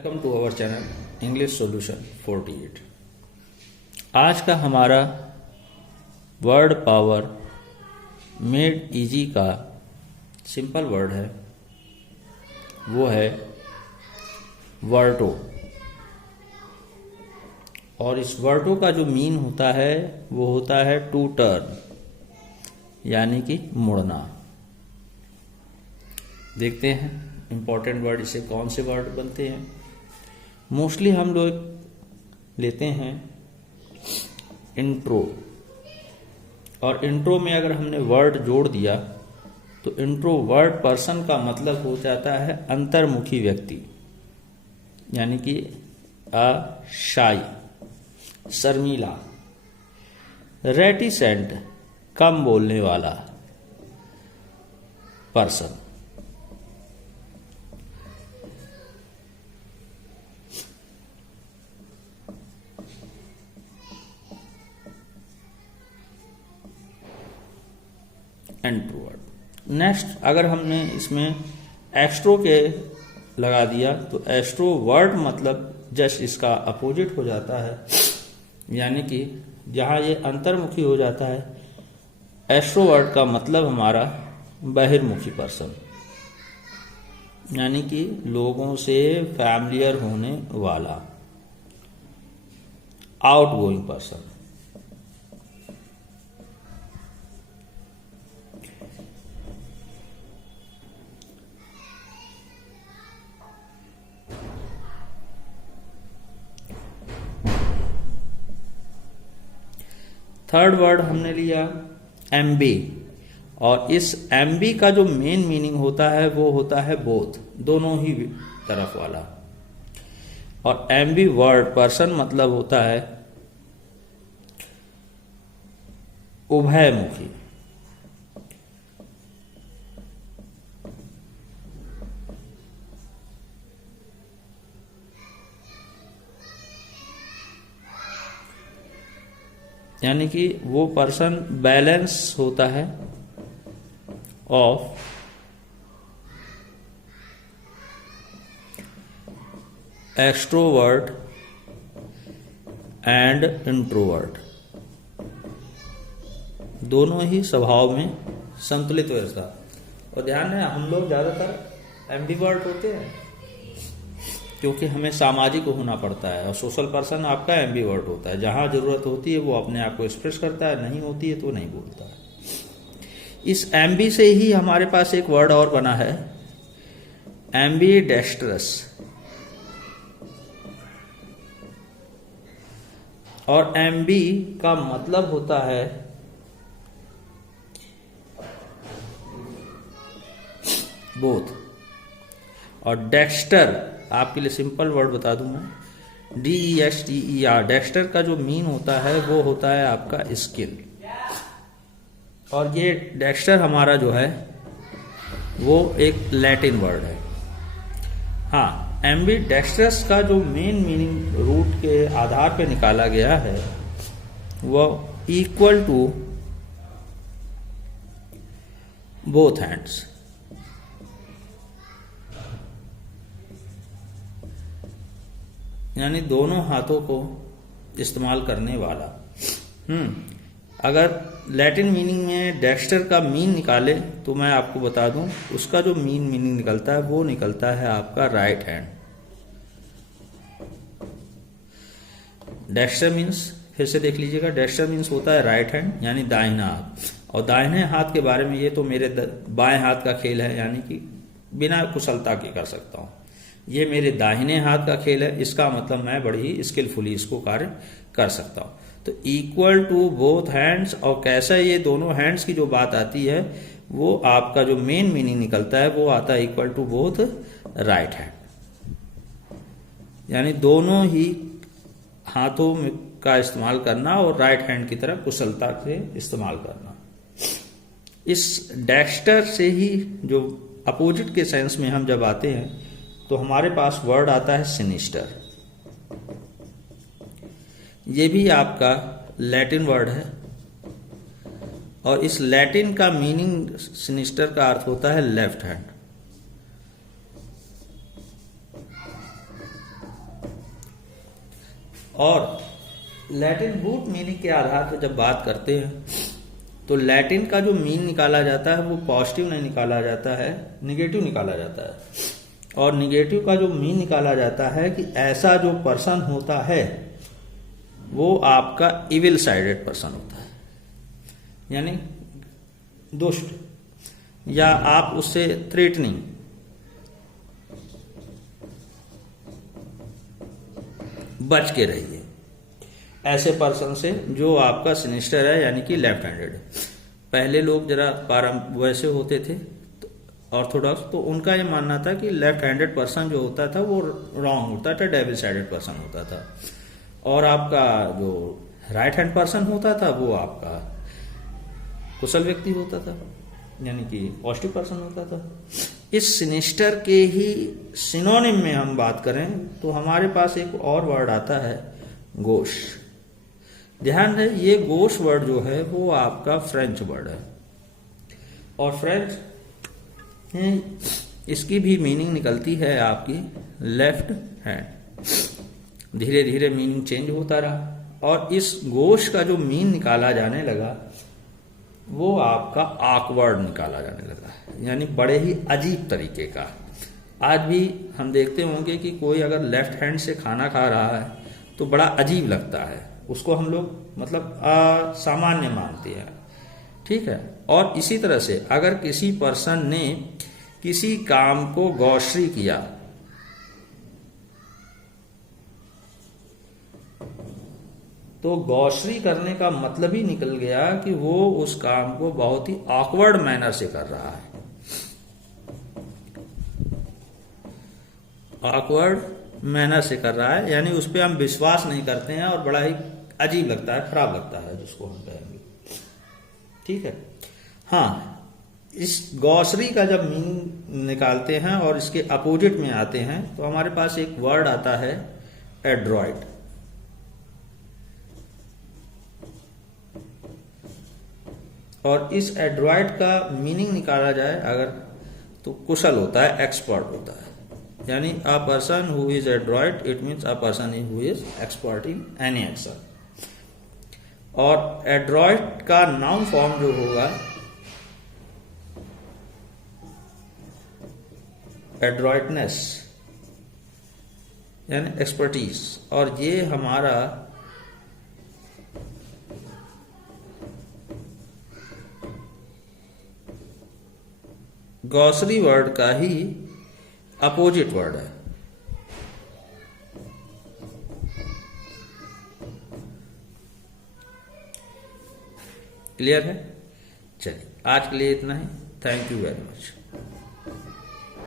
Welcome to our channel English solution 48। आज का हमारा वर्ड पावर मेड इजी का सिंपल वर्ड है, वो है वर्टो। और इस वर्टो का जो मीन होता है वो होता है टू टर्न, यानी कि मुड़ना। देखते हैं इंपॉर्टेंट वर्ड इसे कौन से वर्ड बनते हैं। मोस्टली हम लोग लेते हैं इंट्रो, और इंट्रो में अगर हमने वर्ड जोड़ दिया तो इंट्रो वर्ड पर्सन का मतलब हो जाता है अंतर्मुखी व्यक्ति, यानी कि शाई, शर्मीला, रेटिसेंट, कम बोलने वाला पर्सन। इंट्रोवर्ट। नेक्स्ट, अगर हमने इसमें एक्सट्रो के लगा दिया तो एक्सट्रोवर्ट मतलब जस्ट इसका अपोजिट हो जाता है, यानी कि जहां ये अंतर्मुखी हो जाता है, एक्सट्रोवर्ट का मतलब हमारा बहिर्मुखी पर्सन, यानी कि लोगों से फैमिलियर होने वाला, आउटगोइंग पर्सन। थर्ड वर्ड हमने लिया एम्बी, और इस एम्बी का जो मेन मीनिंग होता है वो होता है बोथ, दोनों ही तरफ वाला। और एम्बी वर्ड पर्सन मतलब होता है उभयमुखी। यानी कि वो पर्सन बैलेंस होता है ऑफ एक्सट्रोवर्ट एंड इंट्रोवर्ट, दोनों ही स्वभाव में संतुलित व्यवस्था। और ध्यान है, हम लोग ज्यादातर एम्बिवर्ट होते हैं क्योंकि हमें सामाजिक होना पड़ता है, और सोशल पर्सन आपका एम्बिवर्ट होता है। जहां जरूरत होती है वो अपने आप को एक्सप्रेस करता है, नहीं होती है तो नहीं बोलता है। इस एम्बी से ही हमारे पास एक वर्ड और बना है एम्बीडेक्स्ट्रस, और एम्बी का मतलब होता है बोथ। और डेक्स्टर, आपके लिए सिंपल वर्ड बता दूं मैं, DESTER, डेक्स्टर का जो मीन होता है वो होता है आपका स्किल। और ये डेक्स्टर हमारा जो है वो एक लैटिन वर्ड है। हाँ, एम्बीडेक्स्ट्रस का जो मेन मीनिंग रूट के आधार पे निकाला गया है वो इक्वल टू बोथ हैंड्स, यानी दोनों हाथों को इस्तेमाल करने वाला। अगर लैटिन मीनिंग में डेक्स्टर का मीन निकाले तो मैं आपको बता दूं, उसका जो मीनिंग निकलता है वो निकलता है आपका राइट हैंड। डेक्स्टर मीन्स, फिर से देख लीजिएगा, डेक्स्टर मीन्स होता है राइट हैंड, यानी दाहिना हाथ। और दाहिने हाथ के बारे में, ये तो मेरे बाएं हाथ का खेल है, यानी कि बिना कुशलता के कर सकता हूं। ये मेरे दाहिने हाथ का खेल है, इसका मतलब मैं बड़ी ही स्किलफुली इसको कार्य कर सकता हूं। तो इक्वल टू बोथ हैंड्स, और कैसा ये दोनों हैंड्स की जो बात आती है वो आपका जो मेन मीनिंग निकलता है वो आता है equal to both right hand, यानी दोनों ही हाथों का इस्तेमाल करना और राइट हैंड की तरफ कुशलता से इस्तेमाल करना। इस डेक्स्टर से ही जो अपोजिट के सेंस में हम जब आते हैं तो हमारे पास वर्ड आता है सिनिस्टर। ये भी आपका लैटिन वर्ड है, और इस लैटिन का मीनिंग सिनिस्टर का अर्थ होता है लेफ्ट हैंड। और लैटिन रूट मीनिंग के आधार पर जब बात करते हैं तो लैटिन का जो मीन निकाला जाता है वो पॉजिटिव नहीं निकाला जाता है, निगेटिव निकाला जाता है। और निगेटिव का जो मीन निकाला जाता है कि ऐसा जो पर्सन होता है वो आपका इविल साइडेड पर्सन होता है, यानी दुष्ट, या आप उससे थ्रेटनिंग, बच के रहिए ऐसे पर्सन से जो आपका सिनिस्टर है, यानी कि लेफ्ट हैंडेड। पहले लोग जरा वैसे होते थे ऑर्थोडॉक्स, तो उनका ये मानना था कि लेफ्ट हैंडेड पर्सन जो होता था वो रॉन्ग होता था, डेविल साइडेड पर्सन होता था। और आपका जो राइट हैंड पर्सन होता था वो आपका कुशल व्यक्ति होता था, यानी कि पॉजिटिव पर्सन होता था। इस सिनिस्टर के ही सिनोनिम में हम बात करें तो हमारे पास एक और वर्ड आता है गोश। ध्यान है, ये गोश वर्ड जो है वो आपका फ्रेंच वर्ड है, और फ्रेंच इसकी भी मीनिंग निकलती है आपकी लेफ्ट हैंड। धीरे धीरे मीनिंग चेंज होता रहा और इस गोश का जो मीन निकाला जाने लगा वो आपका ऑकवर्ड निकाला जाने लगा, यानी बड़े ही अजीब तरीके का। आज भी हम देखते होंगे कि कोई अगर लेफ्ट हैंड से खाना खा रहा है तो बड़ा अजीब लगता है, उसको हम लोग मतलब सामान्य मानते हैं, ठीक है। और इसी तरह से अगर किसी पर्सन ने किसी काम को गौश्री किया तो गौश्री करने का मतलब ही निकल गया कि वो उस काम को बहुत ही ऑकवर्ड मैनर से कर रहा है, ऑकवर्ड मैनर से कर रहा है, यानी उस पर हम विश्वास नहीं करते हैं और बड़ा ही अजीब लगता है, खराब लगता है जिसको हम कहेंगे, ठीक है। हाँ, इस गौश्री का जब मीनिंग निकालते हैं और इसके अपोजिट में आते हैं तो हमारे पास एक वर्ड आता है एड्रॉइड। और इस एड्रॉइड का मीनिंग निकाला जाए अगर तो कुशल होता है, एक्सपर्ट होता है, यानी a person who is Android, it means a person who is expert in any action. और एड्रॉइड का नाउन फॉर्म जो होगा एड्रॉइडनेस, यानी एक्सपर्टीज, और ये हमारा गॉसरी वर्ड का ही अपोजिट वर्ड है। क्लियर है? चलिए, आज के लिए इतना ही। Thank you very much.